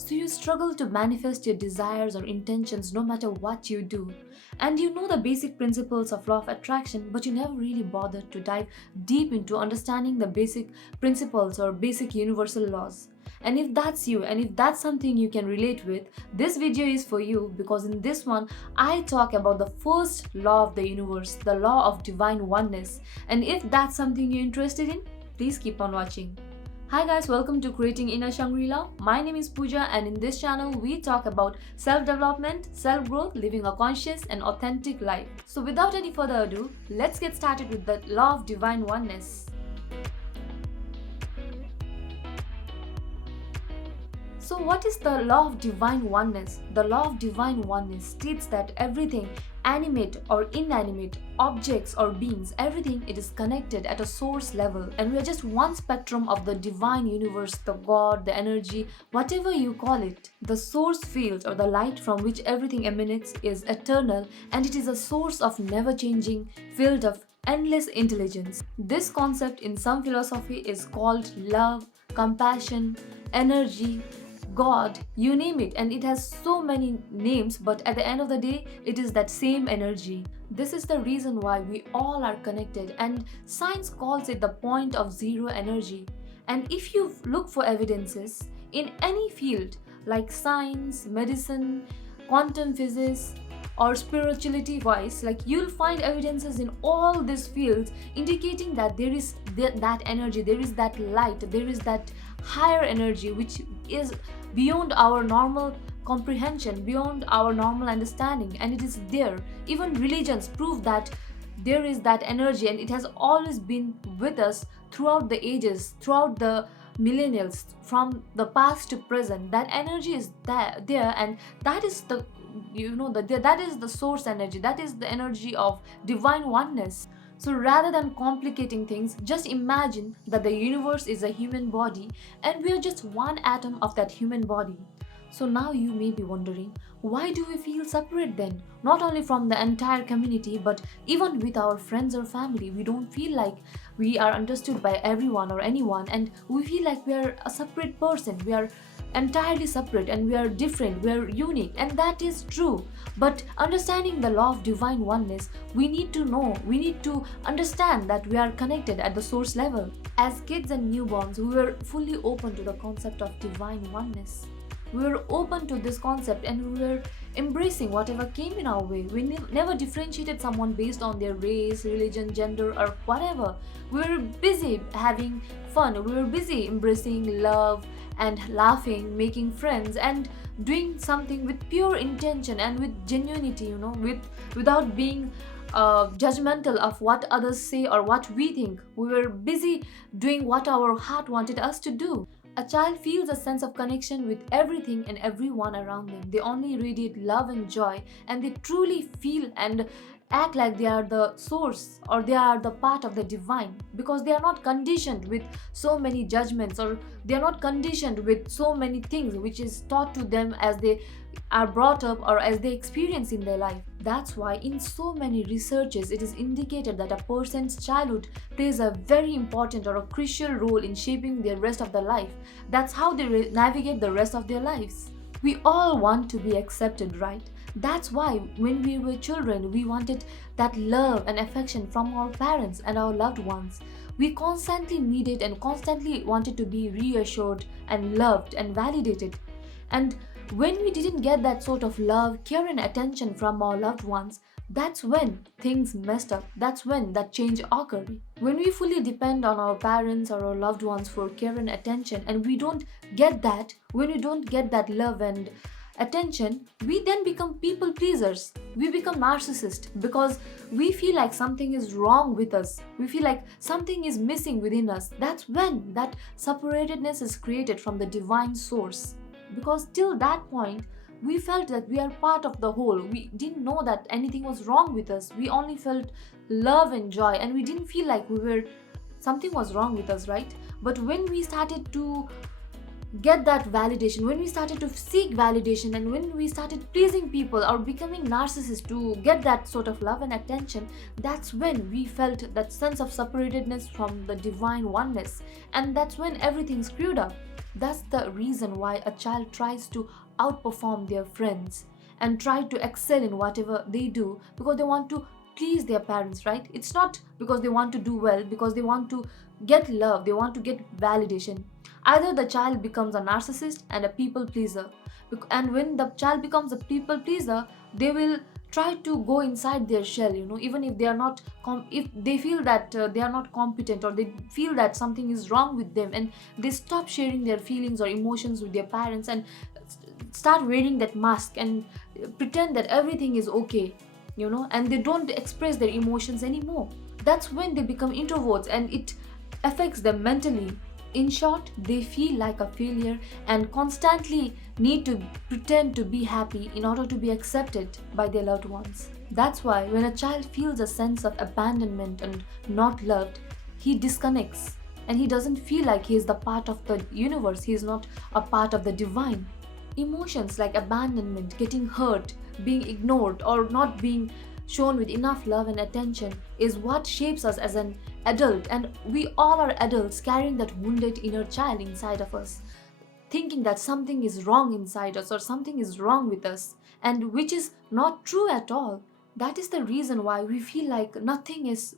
So you struggle to manifest your desires or intentions no matter what you do. And you know the basic principles of law of attraction, but you never really bothered to dive deep into understanding the basic principles or basic universal laws. And if that's you, and if that's something you can relate with, this video is for you, because in this one I talk about the first law of the universe, the law of divine oneness. And if that's something you're interested in, please keep on watching. Hi guys, welcome to Creating Inner Shangri-La. My name is Pooja, and in this channel we talk about self-development, self-growth, living a conscious and authentic life. So without any further ado, let's get started with the law of divine oneness. So what is the law of divine oneness? The law of divine oneness states that everything, animate or inanimate, objects or beings, everything, it is connected at a source level, and we are just one spectrum of the divine universe, the God, the energy, whatever you call it. The source field or the light from which everything emanates is eternal, and it is a source of never changing field of endless intelligence. This concept in some philosophy is called love, compassion, energy, God, you name it, and it has so many names, but at the end of the day, it is that same energy. This is the reason why we all are connected, and science calls it the point of zero energy. And if you look for evidences in any field like science, medicine, quantum physics, or spirituality wise, like you'll find evidences in all these fields indicating that there is that energy, there is that light, there is that higher energy which is beyond our normal comprehension, beyond our normal understanding, and it is there. Even religions prove that there is that energy, and it has always been with us throughout the ages, throughout the millennials, from the past to present. That energy is there, and that is the that is the source energy, that is the energy of divine oneness. So rather than complicating things, just imagine that the universe is a human body and we are just one atom of that human body. So now you may be wondering, why do we feel separate then? Not only from the entire community, but even with our friends or family, we don't feel like we are understood by everyone or anyone, and we feel like we are a separate person. We are entirely separate and we are different, we are unique, and that is true. But understanding the law of divine oneness, we need to understand that we are connected at the source level. As kids and newborns, we were fully open to the concept of divine oneness. We were open to this concept and we were embracing whatever came in our way. We never differentiated someone based on their race, religion, gender, or whatever. We were busy having fun, we were busy embracing love and laughing, making friends, and doing something with pure intention and with genuinity, without being judgmental of what others say or what we think. We were busy doing what our heart wanted us to do. A child feels a sense of connection with everything and everyone around them. They only radiate love and joy, and they truly feel and act like they are the source or they are the part of the divine, because they are not conditioned with so many judgments, or they are not conditioned with so many things which is taught to them as they are brought up or as they experience in their life. That's why in so many researches it is indicated that a person's childhood plays a very important or a crucial role in shaping their rest of their life. That's how they navigate the rest of their lives. We all want to be accepted, right? That's why when we were children, we wanted that love and affection from our parents and our loved ones. We constantly needed and constantly wanted to be reassured and loved and validated. And when we didn't get that sort of love, care, and attention from our loved ones, that's when things messed up. That's when that change occurred. When we fully depend on our parents or our loved ones for care and attention, and we don't get that, when we don't get that love and attention, we then become people pleasers. We become narcissists because we feel like something is wrong with us. We feel like something is missing within us. That's when that separatedness is created from the divine source. Because till that point, we felt that we are part of the whole. We didn't know that anything was wrong with us. We only felt love and joy, and we didn't feel like something was wrong with us, right? But when we started to get that validation, when we started to seek validation, and when we started pleasing people or becoming narcissists to get that sort of love and attention, that's when we felt that sense of separatedness from the divine oneness, and that's when everything screwed up. That's the reason why a child tries to outperform their friends and try to excel in whatever they do, because they want to please their parents, right? It's not because they want to do well, because they want to get love, they want to get validation. Either the child becomes a narcissist and a people pleaser. And when the child becomes a people pleaser, they will try to go inside their shell, even if they are not if they feel that they are not competent, or they feel that something is wrong with them, and they stop sharing their feelings or emotions with their parents, and start wearing that mask and pretend that everything is okay, and they don't express their emotions anymore. That's when they become introverts, and it affects them mentally. In short, they feel like a failure and constantly need to pretend to be happy in order to be accepted by their loved ones. That's why when a child feels a sense of abandonment and not loved, he disconnects, and he doesn't feel like he is the part of the universe, he is not a part of the divine. Emotions like abandonment, getting hurt, being ignored, or not being shown with enough love and attention is what shapes us as an adult, and we all are adults carrying that wounded inner child inside of us, thinking that something is wrong inside us or something is wrong with us, and which is not true at all. That is the reason why we feel like nothing is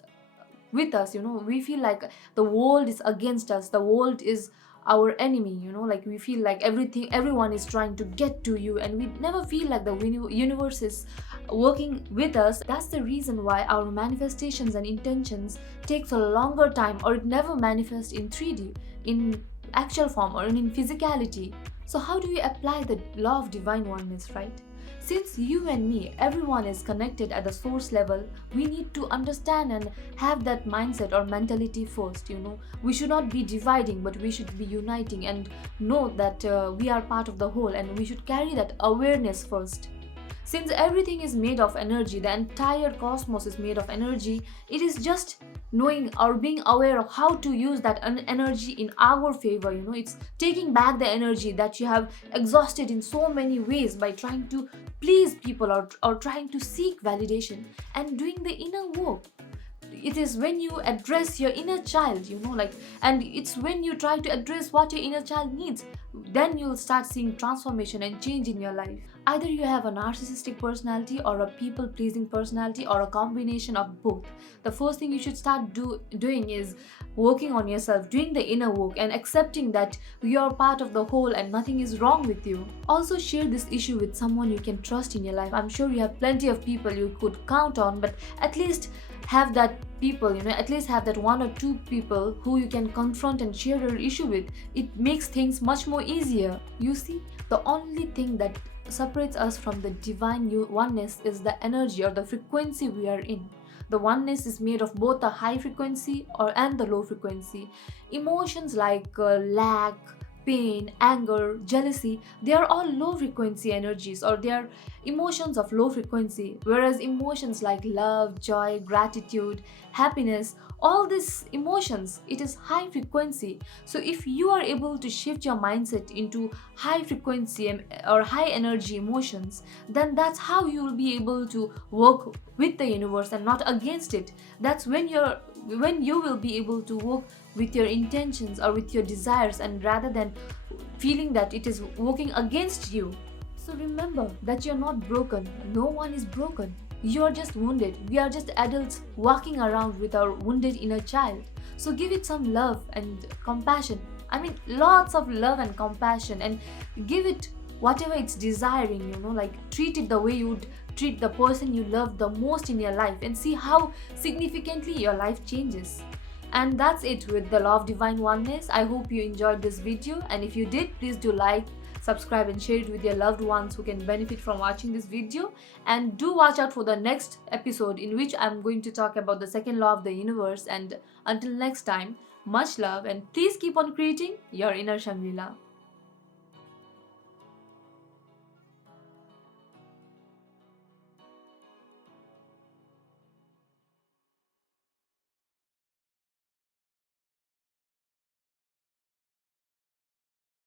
with us, we feel like the world is against us, the world is our enemy, like we feel like everyone is trying to get to you, and we never feel like the universe is working with us. That's the reason why our manifestations and intentions takes a longer time, or it never manifests in 3D, in actual form, or in physicality. So how do we apply the law of divine oneness, right? Since you and me, everyone is connected at the source level, we need to understand and have that mindset or mentality first. We should not be dividing, but we should be uniting, and know that we are part of the whole, and we should carry that awareness first. Since everything is made of energy, the entire cosmos is made of energy, it is just knowing or being aware of how to use that energy in our favor. It's taking back the energy that you have exhausted in so many ways by trying to please people, or trying to seek validation, and doing the inner work. It is when you address your inner child, and it's when you try to address what your inner child needs, then you'll start seeing transformation and change in your life. Either you have a narcissistic personality or a people pleasing personality, or a combination of both. The first thing you should start doing is working on yourself, doing the inner work, and accepting that you're part of the whole and nothing is wrong with you. Also, share this issue with someone you can trust in your life. I'm sure you have plenty of people you could count on, but at least have that people, at least have that one or two people who you can confront and share your issue with. It makes things much more easier. You see, the only thing that separates us from the divine oneness is the energy or the frequency we are in. The oneness is made of both the high frequency and the low frequency. Emotions like lack, pain, anger, jealousy, they are all low frequency energies, or they are emotions of low frequency, whereas emotions like love, joy, gratitude, happiness, all these emotions, it is high frequency. So if you are able to shift your mindset into high frequency or high energy emotions, then that's how you will be able to work with the universe and not against it. That's when you will be able to work with your intentions or with your desires, and rather than feeling that it is working against you. So remember that you're not broken. No one is broken. You're just wounded. We are just adults walking around with our wounded inner child. So give it some love and compassion. I mean, lots of love and compassion, and give it whatever it's desiring, like treat it the way you would treat the person you love the most in your life, and see how significantly your life changes. And that's it with the Law of Divine Oneness. I hope you enjoyed this video, and if you did, please do like, subscribe, and share it with your loved ones who can benefit from watching this video. And do watch out for the next episode, in which I'm going to talk about the second law of the universe. And until next time, much love, and please keep on creating your inner Shangri-La.